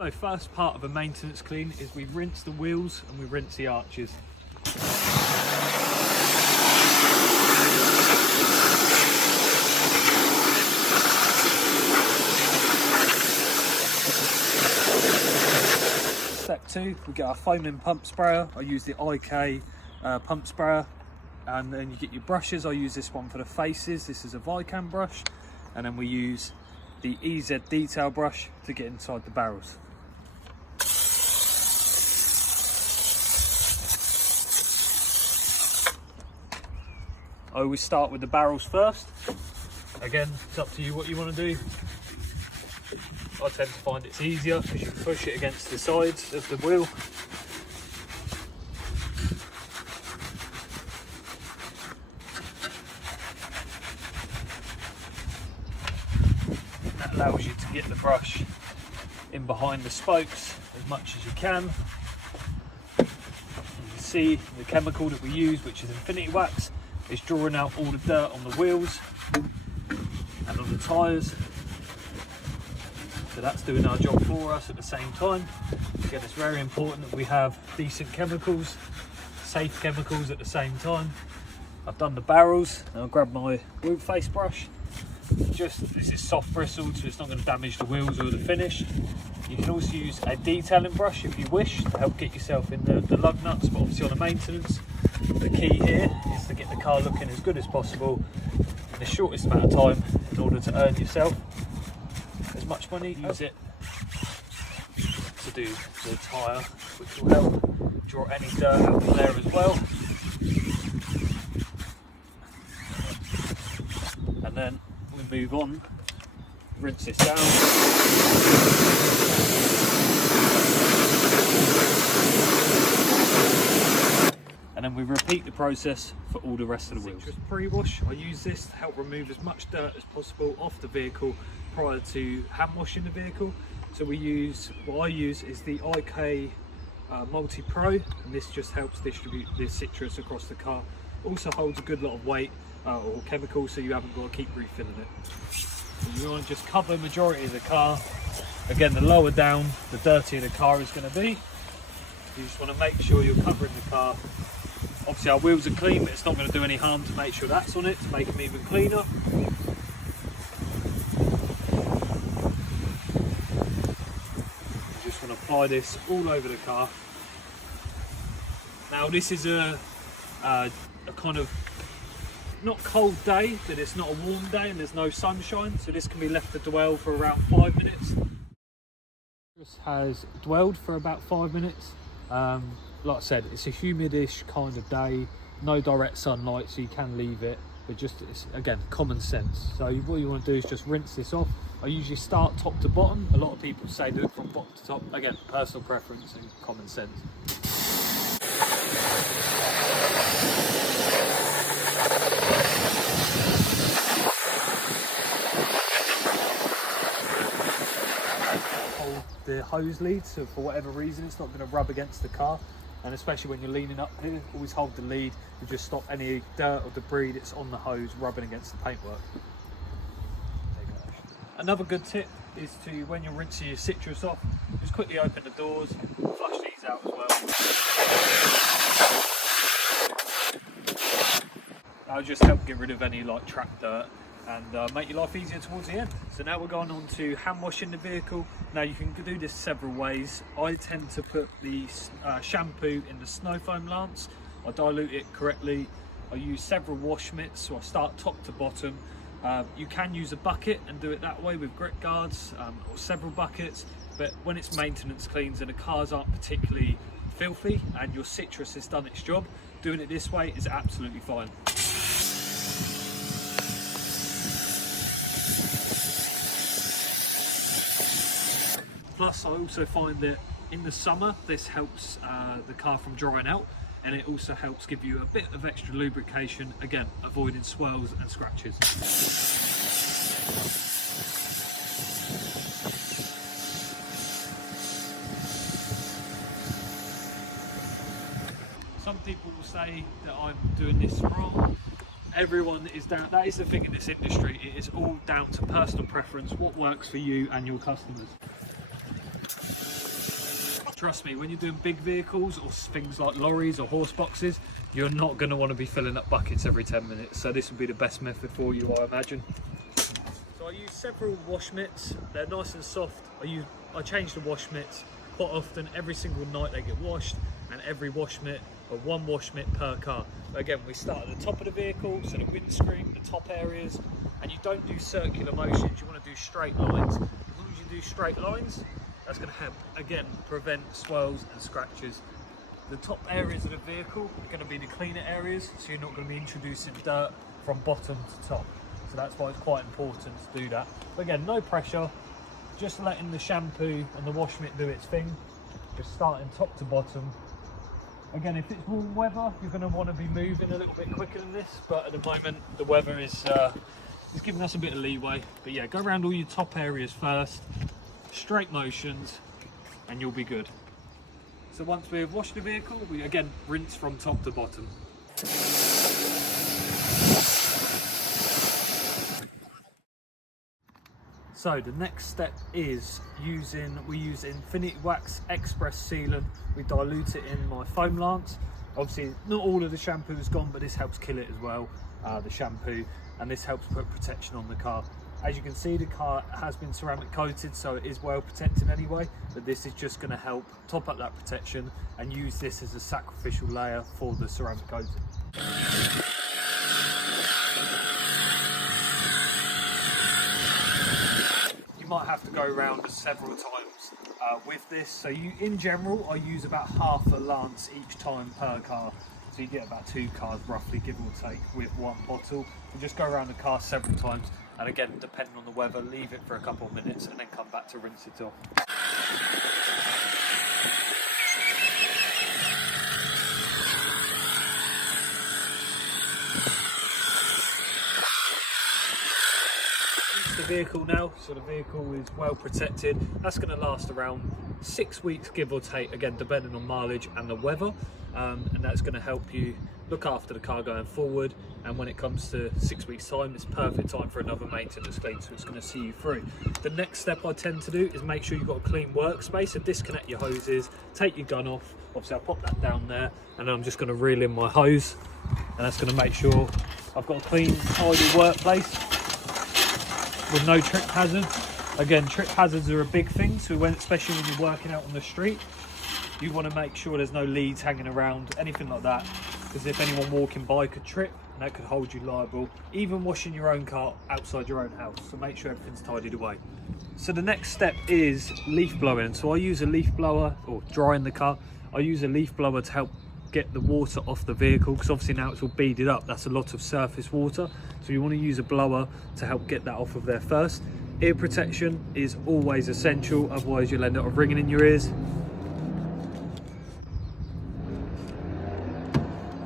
So first part of a maintenance clean is we rinse the wheels and we rinse the arches. Step 2, we get our foaming pump sprayer. I use the IK pump sprayer, and then you get your brushes. I use this one for the faces. This is a Vicam brush, and then we use the EZ detail brush to get inside the barrels. I always start with the barrels first. Again, it's up to you what you want to do. I tend to find it's easier because you push it against the sides of the wheel. That allows you to get the brush in behind the spokes as much as you can. You can see the chemical that we use, which is Infinity Wax, is drawing out all the dirt on the wheels and on the tyres. So that's doing our job for us at the same time. Again, it's very important that we have decent chemicals, safe chemicals at the same time. I've done the barrels. Now I'll grab my wheel face brush. This is soft bristled, so it's not going to damage the wheels or the finish. You can also use a detailing brush if you wish to help get yourself in the lug nuts, but obviously on a maintenance, the key here is to get the car looking as good as possible in the shortest amount of time in order to earn yourself as much money. Use it to do the tyre, which will help draw any dirt out from there as well. And then we move on, rinse this down. And then we repeat the process for all the rest of the wheels. Pre-wash, I use this to help remove as much dirt as possible off the vehicle prior to hand washing the vehicle. So what I use is the IK Multi Pro, and this just helps distribute the citrus across the car. Also holds a good lot of weight or chemical, so you haven't got to keep refilling it. And you want to just cover the majority of the car. Again, the lower down, the dirtier the car is going to be. You just want to make sure you're covering the car. Obviously our wheels are clean, but it's not going to do any harm to make sure that's on it, to make them even cleaner. You just want to apply this all over the car. Now this is a kind of not cold day, but it's not a warm day and there's no sunshine, so this can be left to dwell for around 5 minutes. This has dwelled for about 5 minutes. Like I said, it's a humidish kind of day, no direct sunlight, so you can leave it, but just, it's, again, common sense. So what you want to do is just rinse this off. I usually start top to bottom. A lot of people say do it from bottom to top. Again, personal preference and common sense. Hold the hose lead, so for whatever reason it's not going to rub against the car. And especially when you're leaning up here, always hold the lead to just stop any dirt or debris that's on the hose rubbing against the paintwork. Another good tip is to, when you're rinsing your citrus off, just quickly open the doors, flush these out as well. That'll just help get rid of any trapped dirt and make your life easier towards the end. So now we're going on to hand washing the vehicle. Now you can do this several ways. I tend to put the shampoo in the snow foam lance. I dilute it correctly. I use several wash mitts, so I start top to bottom. You can use a bucket and do it that way with grit guards, or several buckets, but when it's maintenance cleans and the cars aren't particularly filthy and your citrus has done its job, doing it this way is absolutely fine. Plus, I also find that in the summer, this helps the car from drying out, and it also helps give you a bit of extra lubrication, again, avoiding swirls and scratches. Some people will say that I'm doing this wrong. Everyone is down. That is the thing in this industry. It is all down to personal preference, what works for you and your customers. Trust me, when you're doing big vehicles or things like lorries or horse boxes, you're not going to want to be filling up buckets every 10 minutes. So this would be the best method for you, I imagine. So I use several wash mitts. They're nice and soft. I change the wash mitts quite often. Every single night they get washed, and every wash mitt, or one wash mitt per car. Again, we start at the top of the vehicle, so the windscreen, the top areas, and you don't do circular motions. You want to do straight lines. As long as you do straight lines, that's going to help, again, prevent swirls and scratches. The top areas of the vehicle are going to be the cleaner areas, so you're not going to be introducing dirt from bottom to top. So that's why it's quite important to do that. But again, no pressure, just letting the shampoo and the wash mitt do its thing. Just starting top to bottom. Again, if it's warm weather, you're going to want to be moving a little bit quicker than this, but at the moment the weather is giving us a bit of leeway. But yeah, go around all your top areas first, straight motions, and you'll be good. So once we've washed the vehicle, we again rinse from top to bottom. So the next step is we use Infinity Wax Express Sealant. We dilute it in my foam lance. Obviously not all of the shampoo is gone, but this helps kill it as well, the shampoo, and this helps put protection on the car. As you can see, the car has been ceramic coated, so it is well protected anyway, but this is just going to help top up that protection and use this as a sacrificial layer for the ceramic coating. Might have to go around several times with this. So in general, I use about half a lance each time per car. So you get about 2 cars roughly, give or take, with one bottle. You just go around the car several times, and again, depending on the weather, leave it for a couple of minutes and then come back to rinse it off. The vehicle now, so the vehicle is well protected. That's going to last around 6 weeks, give or take, again depending on mileage and the weather, and that's going to help you look after the car going forward. And when it comes to 6 weeks time, it's perfect time for another maintenance clean, so it's going to see you through. The next step I tend to do is make sure you've got a clean workspace. So disconnect your hoses, take your gun off. Obviously I'll pop that down there, and then I'm just going to reel in my hose, and that's going to make sure I've got a clean, tidy workplace with no trip hazards. Again, trip hazards are a big thing, so especially when you're working out on the street, you want to make sure there's no leads hanging around, anything like that, because if anyone walking by could trip, and that could hold you liable. Even washing your own car outside your own house, so make sure everything's tidied away. So the next step is leaf blowing. So I use a leaf blower, or drying the car, I use a leaf blower to help get the water off the vehicle, because obviously now it's all beaded up. That's a lot of surface water, so you want to use a blower to help get that off of there first. Ear protection is always essential, otherwise you'll end up ringing in your ears.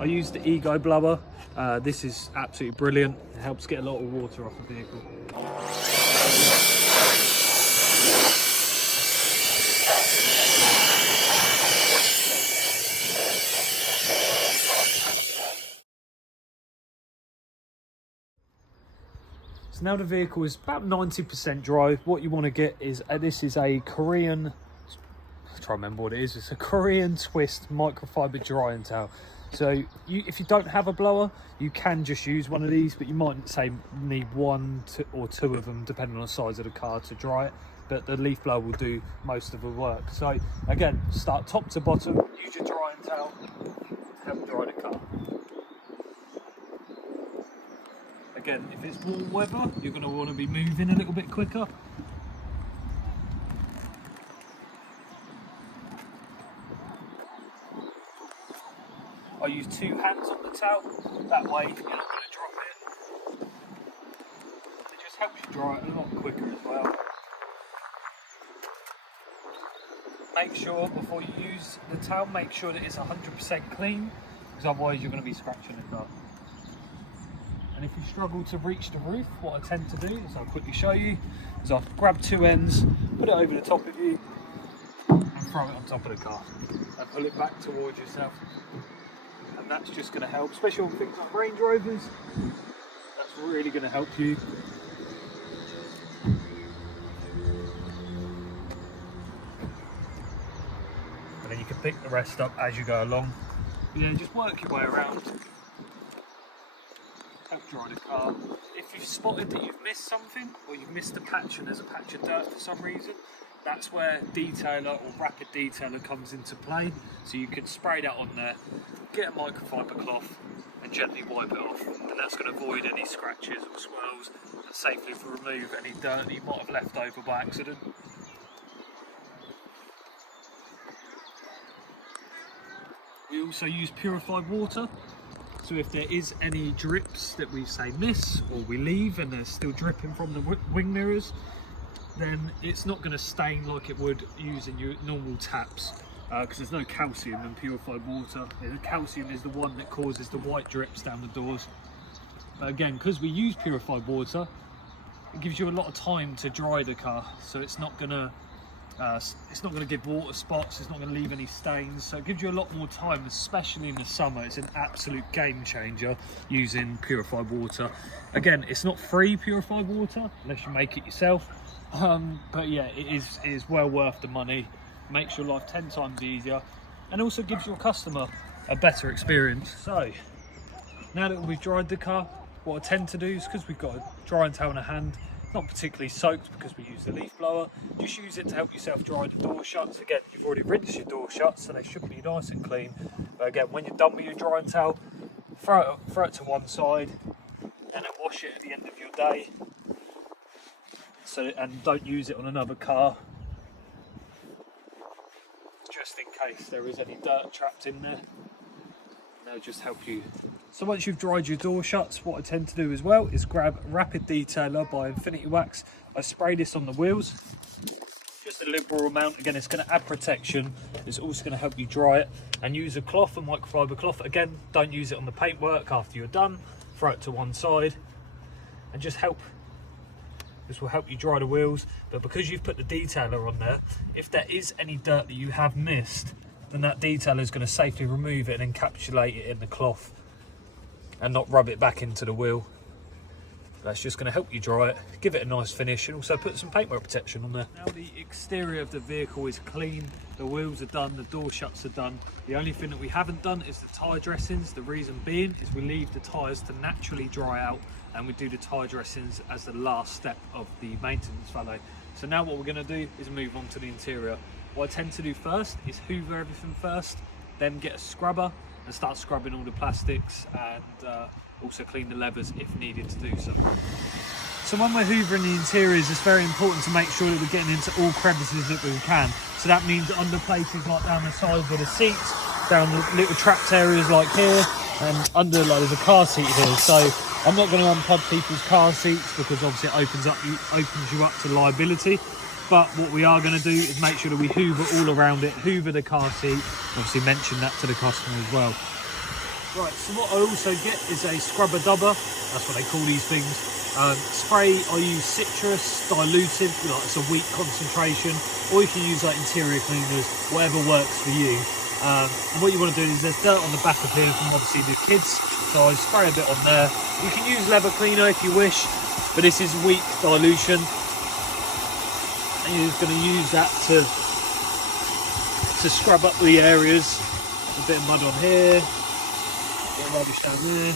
I use the Ego blower. This is absolutely brilliant. It helps get a lot of water off the vehicle. So now the vehicle is about 90% dry. What you want to get is, this is a Korean, I'm trying to remember what it is. It's a Korean twist microfiber drying towel. So if you don't have a blower, you can just use one of these, but you might say need 1 or 2 of them, depending on the size of the car, to dry it. But the leaf blower will do most of the work. So again, start top to bottom, use your drying towel to help dry the car. Again, if it's warm weather, you're going to want to be moving a little bit quicker. I use 2 hands on the towel, that way you're not going to drop it. It just helps you dry it a lot quicker as well. Make sure before you use the towel, make sure that it's 100% clean, because otherwise you're going to be scratching the car. And if you struggle to reach the roof, what I tend to do is I'll quickly show you, is I'll grab 2 ends, put it over the top of you, and throw it on top of the car, and pull it back towards yourself. And that's just going to help, especially on things like Range Rovers. That's really going to help you. then you can pick the rest up as you go along. But yeah, just work your way around, help dry the car. If you've spotted that you've missed something, or you've missed a patch and there's a patch of dirt for some reason, that's where detailer or rapid detailer comes into play. So you can spray that on there, get a microfiber cloth and gently wipe it off, and that's going to avoid any scratches or swirls and safely remove any dirt that you might have left over by accident. We also use purified water, so if there is any drips that we say miss or we leave and they're still dripping from the wing mirrors, then it's not going to stain like it would using your normal taps, because there's no calcium in purified water. The calcium is the one that causes the white drips down the doors. But again, because we use purified water, it gives you a lot of time to dry the car, so it's not going to give water spots, it's not going to leave any stains, so it gives you a lot more time, especially in the summer. It's an absolute game changer using purified water. Again, it's not free purified water unless you make it yourself, but yeah, it is well worth the money. Makes your life 10 times easier and also gives your customer a better experience. So now that we've dried the car, what I tend to do is, because we've got a drying towel in a hand, not particularly soaked because we use the leaf blower, just use it to help yourself dry the door shuts. Again, you've already rinsed your door shuts, so they should be nice and clean. But again, when you're done with your drying towel, throw it to one side and then wash it at the end of your day. So, and don't use it on another car, just in case there is any dirt trapped in there. They'll just help you. So once you've dried your door shuts, what I tend to do as well is grab Rapid Detailer by Infinity Wax. I spray this on the wheels, just a liberal amount. Again, it's going to add protection. It's also going to help you dry it. And use a cloth, a microfiber cloth. Again, don't use it on the paintwork after you're done. Throw it to one side and just help. This will help you dry the wheels. But because you've put the detailer on there, if there is any dirt that you have missed, then that detailer is going to safely remove it and encapsulate it in the cloth and not rub it back into the wheel. That's just going to help you dry it, give it a nice finish, and also put some paintwork protection on there. Now the exterior of the vehicle is clean, the wheels are done, the door shuts are done. The only thing that we haven't done is the tyre dressings. The reason being is we leave the tyres to naturally dry out, and we do the tyre dressings as the last step of the maintenance valet. So now what we're going to do is move on to the interior. What I tend to do first is hoover everything first, then get a scrubber and start scrubbing all the plastics, and also clean the levers if needed to do so. So when we're hoovering the interiors, it's very important to make sure that we're getting into all crevices that we can. So that means under places like down the sides of the seats, down the little trapped areas like here, and under, like, there's a car seat here. So I'm not going to unplug people's car seats because obviously it opens you up to liability. But what we are going to do is make sure that we hoover all around it, hoover the car seat, obviously mention that to the customer as well. Right, so what I also get is a scrubber dubber, that's what they call these things. Spray, I use citrus, diluted, like it's a weak concentration, or you can use like interior cleaners, whatever works for you. And what you want to do is, there's dirt on the back of here from obviously the kids, so I spray a bit on there. You can use leather cleaner if you wish, but this is weak dilution. And you're just going to use that to scrub up the areas. A bit of mud on here, a bit of rubbish down there.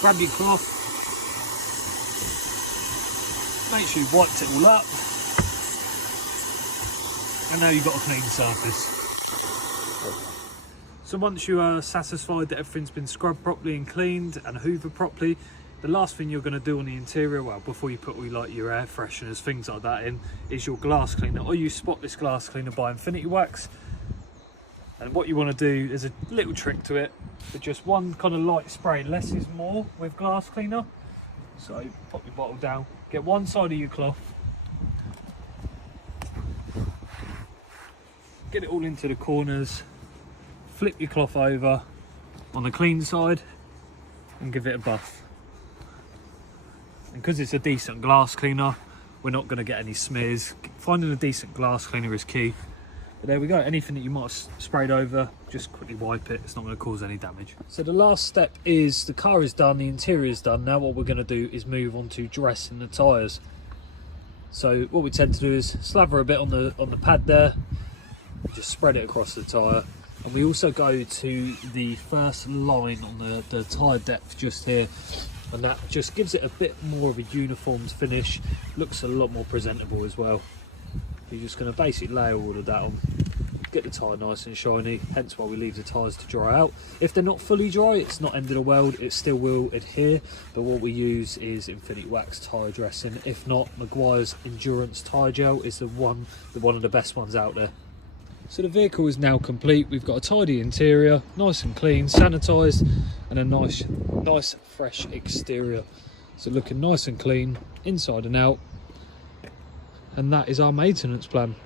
Grab your cloth, make sure you've wiped it all up, and now you've got a clean surface. So once you are satisfied that everything's been scrubbed properly and cleaned and hoovered properly, the last thing you're going to do on the interior, well, before you put all like your air fresheners, things like that in, is your glass cleaner. I use Spotless Glass Cleaner by Infinity Wax. And what you want to do, there's a little trick to it, but just one kind of light spray. Less is more with glass cleaner. So pop your bottle down, get one side of your cloth, get it all into the corners, flip your cloth over on the clean side and give it a buff. And because it's a decent glass cleaner, we're not going to get any smears. Finding a decent glass cleaner is key. But there we go, anything that you might have sprayed over, just quickly wipe it, it's not going to cause any damage. So the last step is, the car is done, the interior is done. Now what we're going to do is move on to dressing the tyres. So what we tend to do is slather a bit on the pad there, just spread it across the tyre. And we also go to the first line on the tyre depth just here, and that just gives it a bit more of a uniformed finish, looks a lot more presentable as well. You're just going to basically lay all of that on, get the tyre nice and shiny, hence why we leave the tyres to dry out. If they're not fully dry, it's not end of the world, it still will adhere, but what we use is Infinity Wax tyre dressing. If not, Maguire's Endurance tyre gel is one of the best ones out there. So the vehicle is now complete. We've got a tidy interior, nice and clean, sanitised, and a nice fresh exterior. So looking nice and clean inside and out. And that is our maintenance plan.